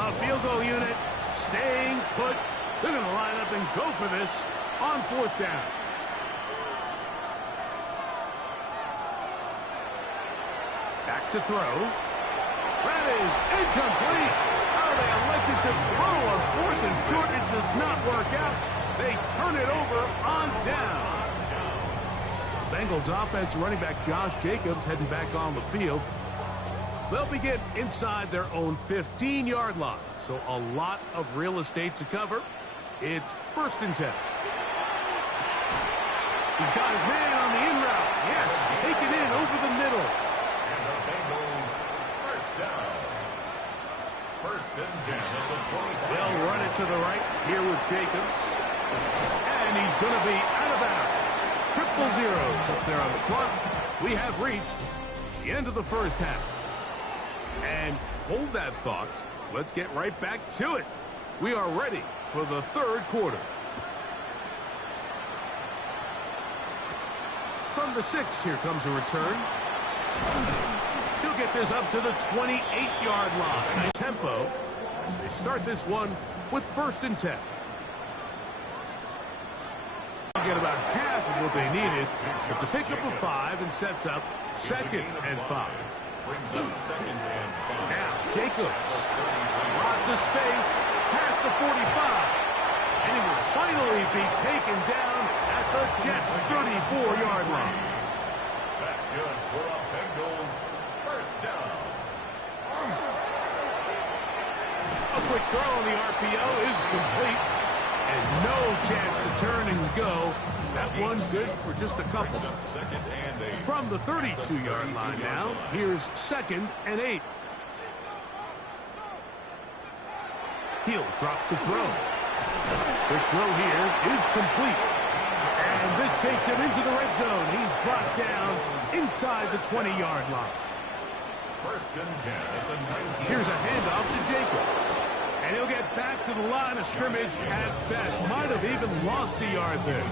The field goal unit staying put. They're going to line up and go for this on fourth down. Back to throw. That is incomplete. Oh, they elected to throw a fourth and short. It does not work out. They turn it over on down. Bengals offense running back Josh Jacobs heading back on the field. They'll begin inside their own 15-yard line. So a lot of real estate to cover. It's 1st and 10. He's got his man on the in route. Yes, take it in over the middle. And the Bengals first down. 1st and 10 at the 25. They'll run it to the right here with Jacobs. And he's going to be out of bounds. 0-0 up there on the clock. We have reached the end of the first half. And hold that thought. Let's get right back to it. We are ready for the 3rd quarter. From the 6, here comes a return. He'll get this up to the 28-yard line. Nice tempo as they start this one with 1st and 10. Get about half of what they needed. It's a pickup of 5 and sets up 2nd and 5. Brings up 2nd and 5. Now, Jacobs. Lots of space past the 45. And he will finally be taken down at the Jets' 34-yard line. That's good for the Bengals. 1st down. A quick throw on the RPO is complete. And no chance to turn and go. That one good for just a couple. Brings up 2nd and 8. From the 32-yard line now, here's 2nd and 8. He'll drop the throw. Quick throw here is complete. And this takes him into the red zone. He's brought down inside the 20-yard line. 1st and 10 at the 19. Here's a handoff to Jacobs. And he'll get back to the line of scrimmage at best. Might have even lost a yard there.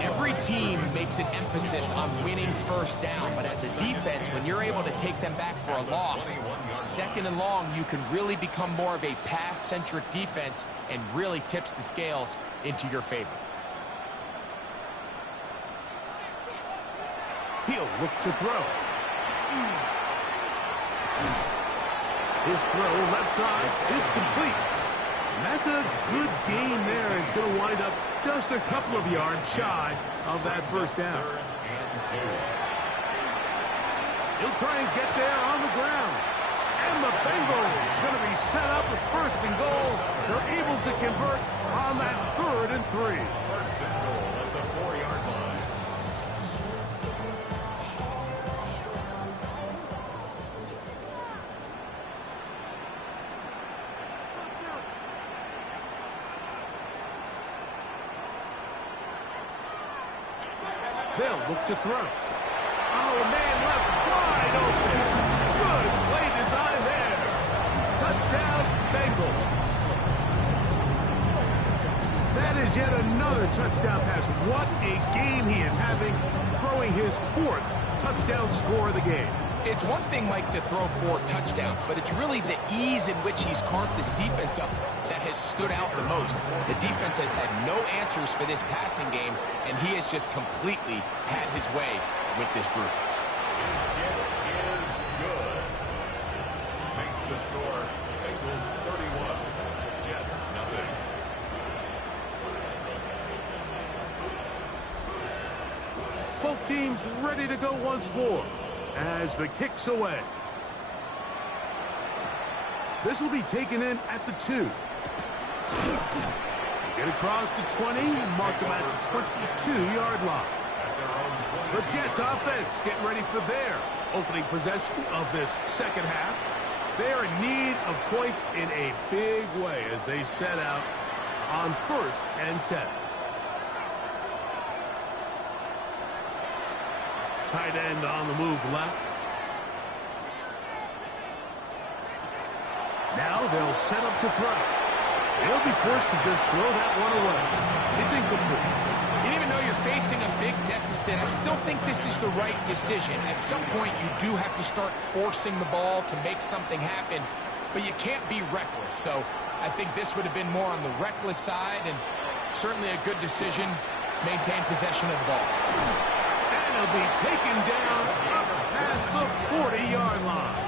Every team makes an emphasis on winning 1st down, but as a defense, when you're able to take them back for a loss, 2nd and long, you can really become more of a pass-centric defense and really tips the scales into your favor. He'll look to throw. His throw left side is complete. And that's a good gain there. It's going to wind up just a couple of yards shy of that 1st down. 3rd and 2. He'll try and get there on the ground. And the Bengals going to be set up with 1st and goal. They're able to convert on that 3rd and 3. 1st and goal at the 4-yard line. They'll look to throw. Oh, man left wide open. Good play design there. Touchdown, Bengals. That is yet another touchdown pass. What a game he is having, throwing his 4th touchdown score of the game. It's one thing, Mike, to throw 4 touchdowns, but it's really the ease in which he's carved this defense up that has stood out the most. The defense has had no answers for this passing game, and he has just completely had his way with this group. His kick is good. Makes the score Bengals 31, Jets nothing. Both teams ready to go once more as the kick's away. This will be taken in at the 2. Get across the 20, mark them at the 22-yard line. The Jets offense getting ready for their opening possession of this 2nd half. They are in need of points in a big way as they set out on 1st and 10. Tight end on the move left. Now they'll set up to throw. They'll be forced to just throw that one away. It's incomplete. Even though you're facing a big deficit, I still think this is the right decision. At some point, you do have to start forcing the ball to make something happen. but you can't be reckless. So I think this would have been more on the reckless side, and certainly a good decision. Maintain possession of the ball. And he'll be taken down up past the 40-yard line.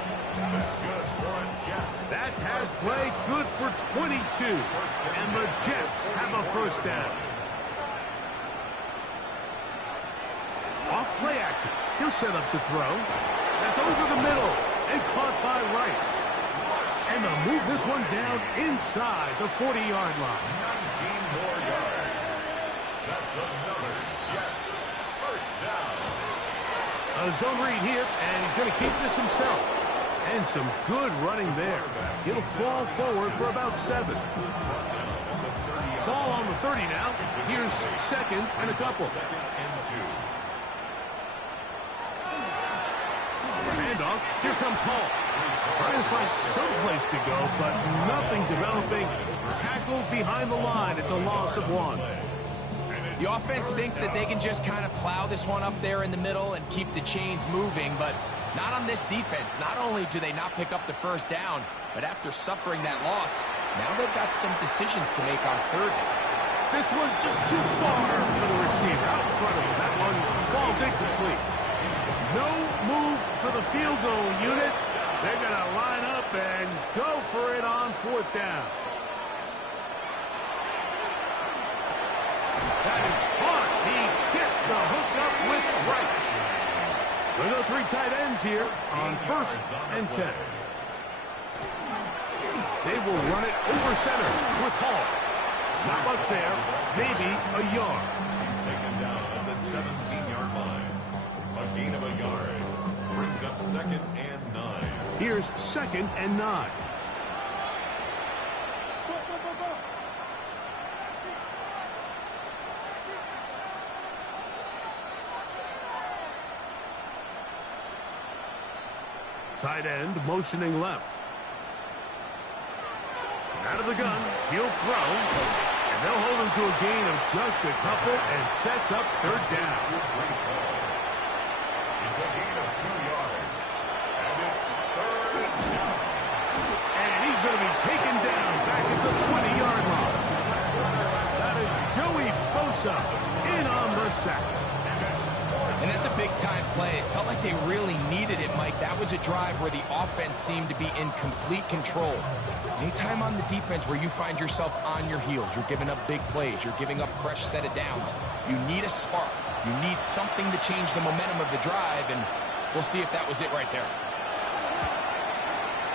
That's good for a Jets. That pass play good for 22. And the Jets have a first down. Off play action. He'll set up to throw. That's over the middle and caught by Rice. And they'll move this one down inside the 40-yard line. 19 more yards. That's another Jets first down. A zone read here, and he's going to keep this himself. And some good running there. He'll fall forward for about 7. Ball on the 30 now. Here's second and a couple. Second and 2. Handoff. Here comes Hall. Trying to find some place to go, but nothing developing. Tackled behind the line. It's a loss of 1. The offense thinks that they can just kind of plow this one up there in the middle and keep the chains moving, but not on this defense. Not only do they not pick up the first down, but after suffering that loss, now they've got some decisions to make on third down. This one just too far for the receiver out in front of him. That one falls incomplete. No move for the field goal unit. They're going to line up and go for it on fourth down. That is caught. He gets the hook up with Rice. We'll go 3 tight ends here on first and 10. They will run it over center with Hall. Not much there. Maybe a yard. He's taken down at the 17-yard line. A gain of a yard brings up second and 9. Here's second and 9. Tight end motioning left. Out of the gun, he'll throw. And they'll hold him to a gain of just a couple and sets up third down. It's a gain of 2 yards. And it's third down. And he's going to be taken down back at the 20-yard line. That is Joey Bosa in on the sack. And that's a big-time play. It felt like they really needed it, Mike. That was a drive where the offense seemed to be in complete control. Anytime on the defense where you find yourself on your heels, you're giving up big plays, you're giving up fresh set of downs, you need a spark. You need something to change the momentum of the drive, and we'll see if that was it right there.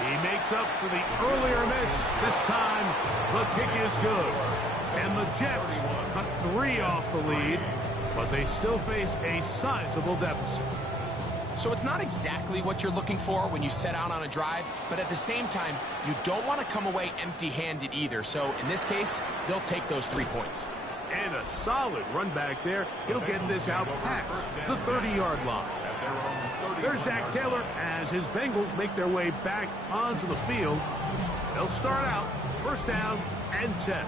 He makes up for the earlier miss. This time, the kick is good. And the Jets cut 3 off the lead, but they still face a sizable deficit. So it's not exactly what you're looking for when you set out on a drive, but at the same time, you don't want to come away empty-handed either. So in this case, they'll take those 3 points. And a solid run back there. He'll get this out past the 30-yard line. There's Zach Taylor as his Bengals make their way back onto the field. They'll start out first down and 10.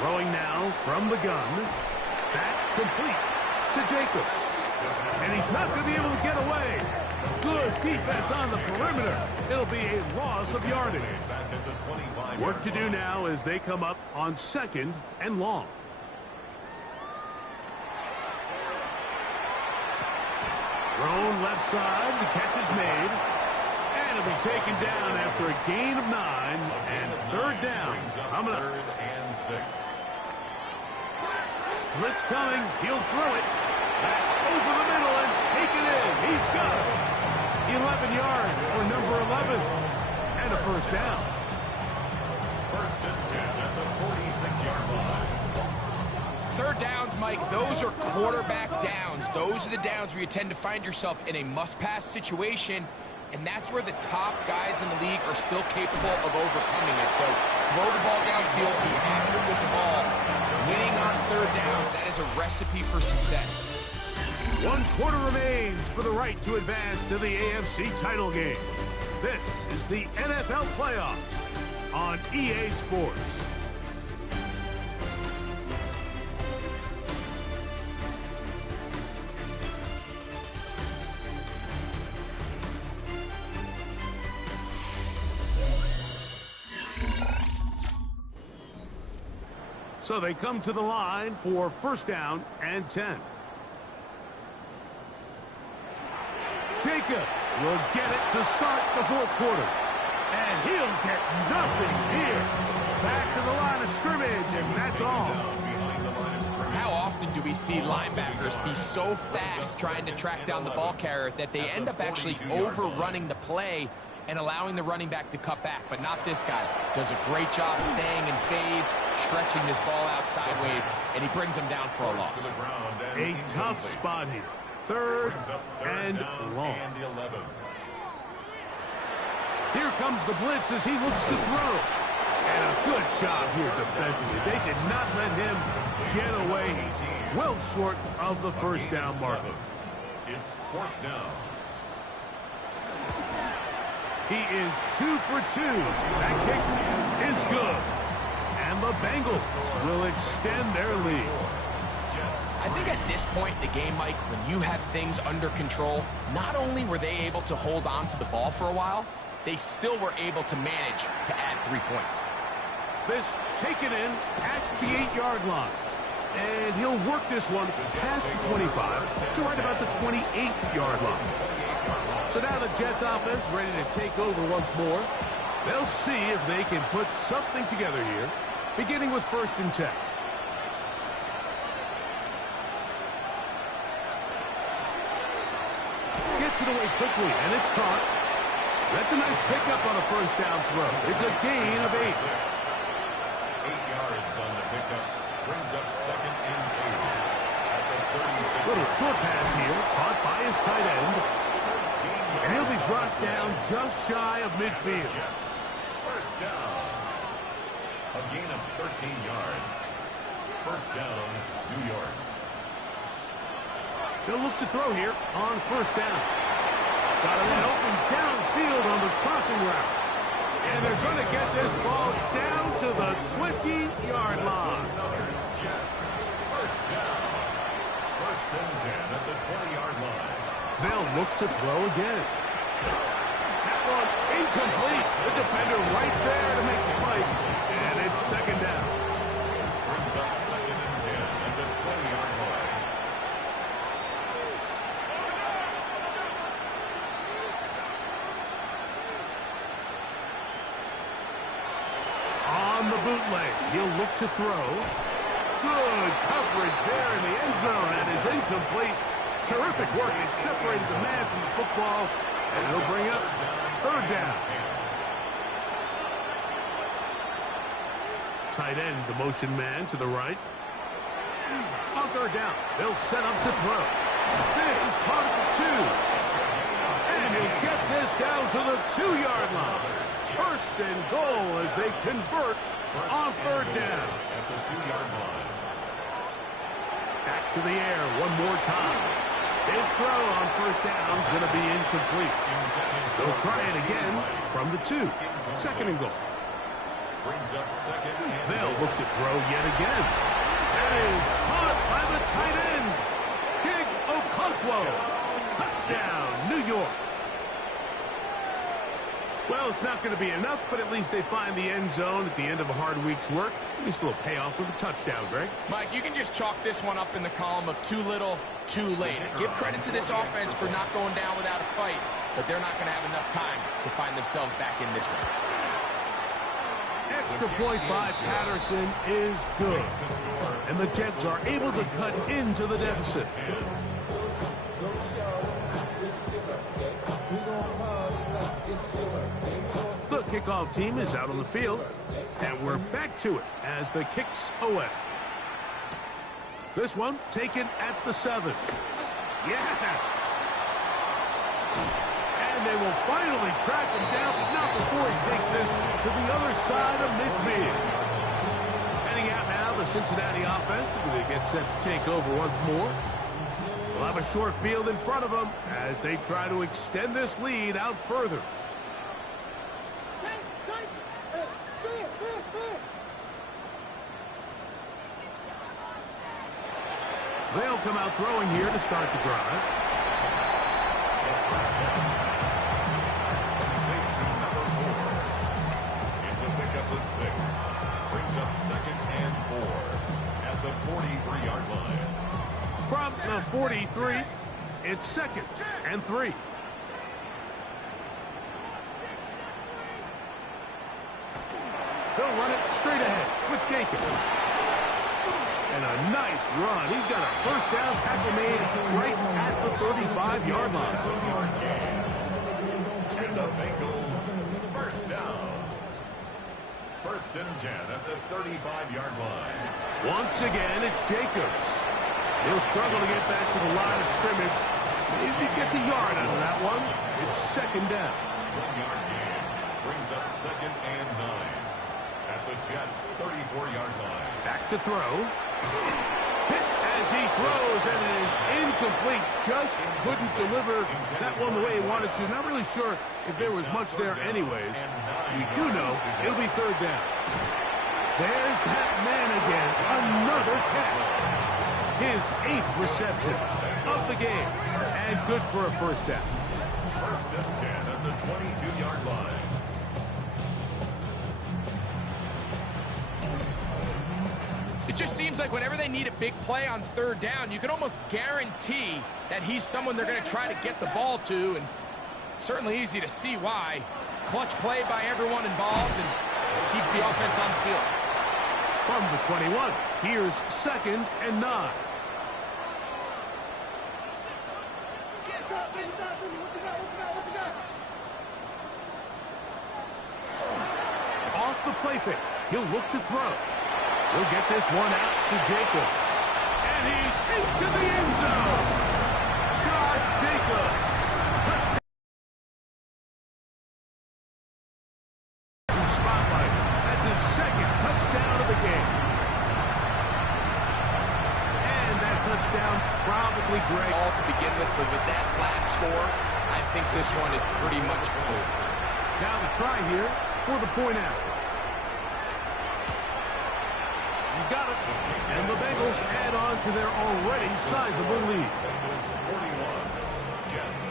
Throwing now from the gun. Back complete to Jacobs. And he's not going to be able to get away. Good defense on the perimeter. It'll be a loss of yardage. Work to do now as they come up on second and long. Thrown left side. The catch is made. And it'll be taken down after a gain of 9. And third down. Coming up. Third and 6. Blitz coming. He'll throw it. That's over the middle and taken in. He's got it. 11 yards for number 11. And a first down. First and 10 at the 46-yard line. Third downs, Mike, those are quarterback downs. Those are the downs where you tend to find yourself in a must-pass situation, and that's where the top guys in the league are still capable of overcoming it. So throw the ball downfield, be accurate with the ball. Winning on third downs, that is a recipe for success. 1 quarter remains for the right to advance to the AFC title game. This is the NFL Playoffs on EA Sports. So they come to the line for first down and 10. Jacob will get it to start the fourth quarter. And he'll get nothing here. Back to the line of scrimmage, and that's all. How often do we see linebackers be so fast trying to track down the ball carrier that they end up actually overrunning the play and allowing the running back to cut back? But not this guy. Does a great job staying in phase, stretching this ball out sideways, and he brings him down for a loss. A tough spot here. Third and long. Here comes the blitz as he looks to throw. And a good job here defensively. They did not let him get away. Well short of the first down marker. It's fourth down. He is 2 for 2. That kick is good. And the Bengals will extend their lead. I think at this point in the game, Mike, when you have things under control, not only were they able to hold on to the ball for a while, they still were able to manage to add 3 points. This taken in at the 8-yard line. And he'll work this one past the 25 to right about the 28-yard line. So now the Jets offense ready to take over once more. They'll see if they can put something together here, beginning with first and 10. Gets it away quickly, and it's caught. That's a nice pickup on a first down throw. It's a gain of 8. 8 yards on the pickup. Brings up second and 2. At the 36. Little short pass here, caught by his tight end. And he'll be brought down just shy of midfield. First down. A gain of 13 yards. First down, New York. They'll look to throw here on first down. Got a man open downfield on the crossing route. And they're going to get this ball down to the 20-yard line. Jets. First down. First and 10 at the 20-yard line. They'll look to throw again. That one incomplete. The defender right there to make the play. And it's second down. Brings up second and 10 at the 20-yard line. On the bootleg, he'll look to throw. Good coverage there in the end zone, and is incomplete. Terrific work. He separates the man from the football, and it'll bring up third down. Tight end, the motion man to the right. On third down, they'll set up to throw. This is caught at the 2. And he'll get this down to the 2-yard line. First and goal as they convert on third down. At the 2-yard line. Back to the air one more time. His throw on first down is going to be incomplete. They'll try it again from the 2. Second and goal. Brings up second. They'll look to throw yet again. That is caught by the tight end. Chig Okonkwo. Touchdown, New York. Well, it's not going to be enough, but at least they find the end zone at the end of a hard week's work. At least it'll pay off with a touchdown, Greg. Mike, you can just chalk this one up in the column of too little, too late. Give credit to this offense for not going down without a fight, but they're not going to have enough time to find themselves back in this one. Extra point by Patterson is good. And the Jets are able to cut into the deficit. The kickoff team is out on the field, and we're back to it as the kick's away. This one taken at the 7. Yeah! And they will finally track him down, but not before he takes this to the other side of midfield. Heading out now, the Cincinnati offense, as they get set to take over once more. They'll have a short field in front of them as they try to extend this lead out further. They'll come out throwing here to start the drive. It's a pickup of 6. Brings up 2nd and 4 at the 43-yard line. From the 43, it's 2nd and 3. They'll run it straight ahead with Jenkins. And a nice run. He's got a first down tackle made right at the 35-yard line. And the Bengals first down. 1st and 10 at the 35-yard line. Once again, it's Jacobs. He'll struggle to get back to the line of scrimmage. Maybe he gets a yard out of that one. It's 2nd down. 1-yard gain brings up 2nd and 9 at the Jets' 34-yard line. Back to throw. Hit as he throws, and it is incomplete. Just couldn't deliver that one the way he wanted to. Not really sure if there was much there anyways. We do know it'll be 3rd down. There's that man again. Another catch. His 8th reception of the game. And good for a first down. 1st and 10 at the 22-yard line. It just seems like whenever they need a big play on 3rd down, you can almost guarantee that he's someone they're going to try to get the ball to, and certainly easy to see why. Clutch play by everyone involved and keeps the offense on the field. From the 21, here's 2nd and 9. Off the play fake, he'll look to throw. He'll get this one out to Jacobs. And he's into the end zone. Josh Jacobs. Spotlight. That's his 2nd touchdown of the game. And that touchdown probably great. All to begin with, but with that last score, I think this one is pretty much over. Now the try here for the point after. He's got it. And the Bengals add on to their already sizable lead. Bengals 41, Jets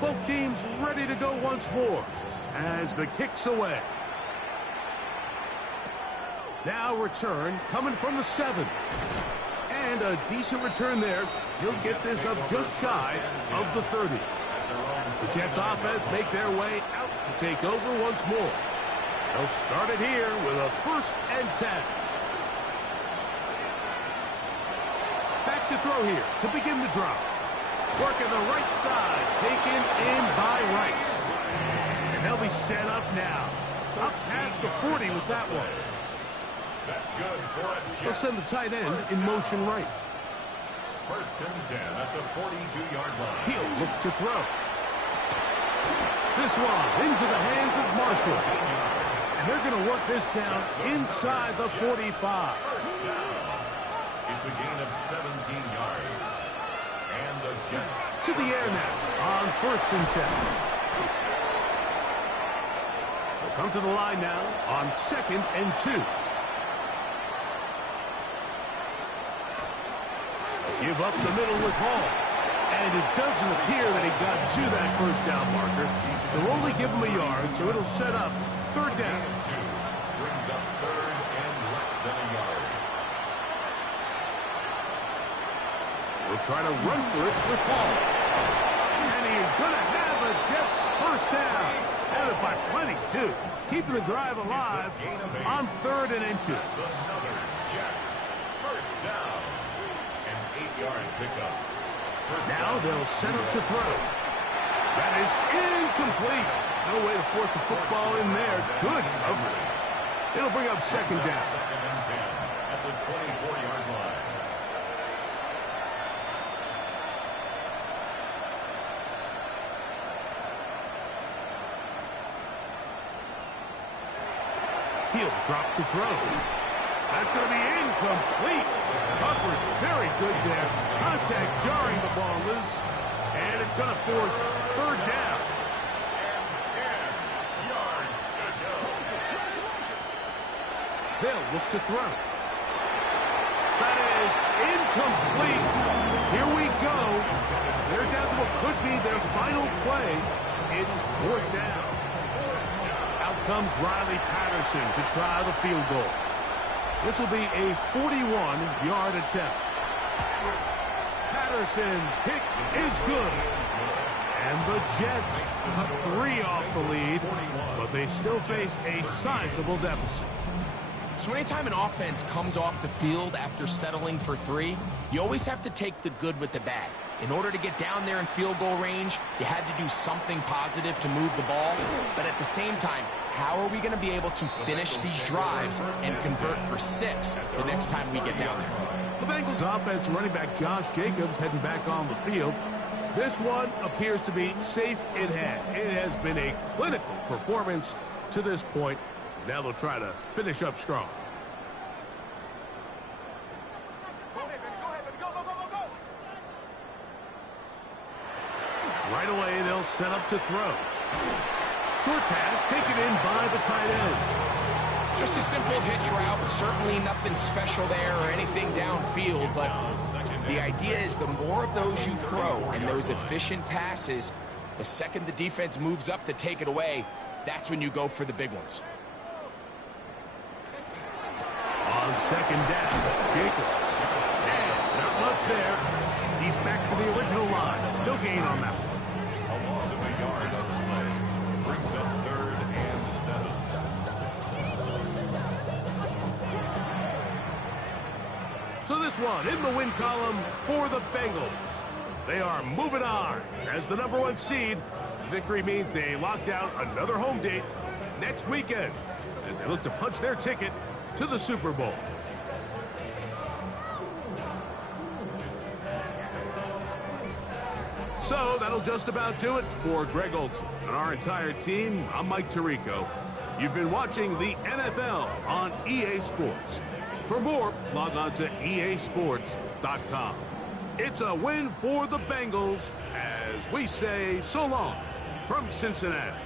10. Both teams ready to go once more as the kick's away. Now return coming from the 7. And a decent return there. He'll get this up just shy of the 30. The Jets offense make their way out to take over once more. They'll start it here with a 1st and 10. Back to throw here to begin the drive. Working the right side, taken in by Rice. And they'll be set up now. Up past the 40 with that one. That's good for a Jets. They'll send the tight end in motion right. 1st and 10 at the 42-yard line. He'll look to throw. This one into the hands of Marshall. And they're going to work this down inside the 45. First down. It's a gain of 17 yards. And the Jets To the air now on 1st and 10. They'll come to the line now on 2nd and 2. Give up the middle with Hall. And it doesn't appear that he got to that first down marker. They'll only give him a yard, so it'll set up 3rd down. 2 brings up 3rd and less than a yard. We'll try to run for it with Hall. And he is going to have a Jets first down. Had it by plenty, too. Keeping the drive alive on 3rd and inches. That's another Jets first down. An 8-yard pickup. Now they'll set up to throw. That is incomplete. No way to force the football in there. Good coverage. It'll bring up 2nd down. 2nd and 10 at the 24-yard line. He'll drop to throw. That's going to be incomplete. Coverage very good there. Contact jarring the ball loose. And it's going to force 3rd down. And 10 yards to go. They'll look to throw. That is incomplete. Here we go. They're down to what could be their final play. it's 4th down. Out comes Riley Patterson to try the field goal. This will be a 41-yard attempt. Patterson's kick is good. And the Jets cut 3 off the lead, but they still face a sizable deficit. So anytime an offense comes off the field after settling for 3, you always have to take the good with the bad. In order to get down there in field goal range, you had to do something positive to move the ball. But at the same time, how are we going to be able to finish these drives and convert for 6 the next time we get down there? The Bengals offense running back Josh Jacobs heading back on the field. This one appears to be safe in hand. It has been a clinical performance to this point. Now they'll try to finish up strong. Right away, they'll set up to throw. Short pass taken in by the tight end. Just a simple hitch route. Certainly nothing special there or anything downfield, but the idea is the more of those you throw and those efficient passes, the second the defense moves up to take it away, that's when you go for the big ones. On 2nd down, Jacobs. And not much there. He's back to the original line. No gain on that one. A loss of a yard on the play. Brings up 3rd and 7. So this one in the win column for the Bengals. They are moving on as the #1 seed. Victory means they locked out another home date next weekend as they look to punch their ticket to the Super Bowl. So that'll just about do it for Greg Olsen and our entire team. I'm Mike Tirico. You've been watching the NFL on EA Sports. For more, log on to easports.com. It's a win for the Bengals as we say so long from Cincinnati.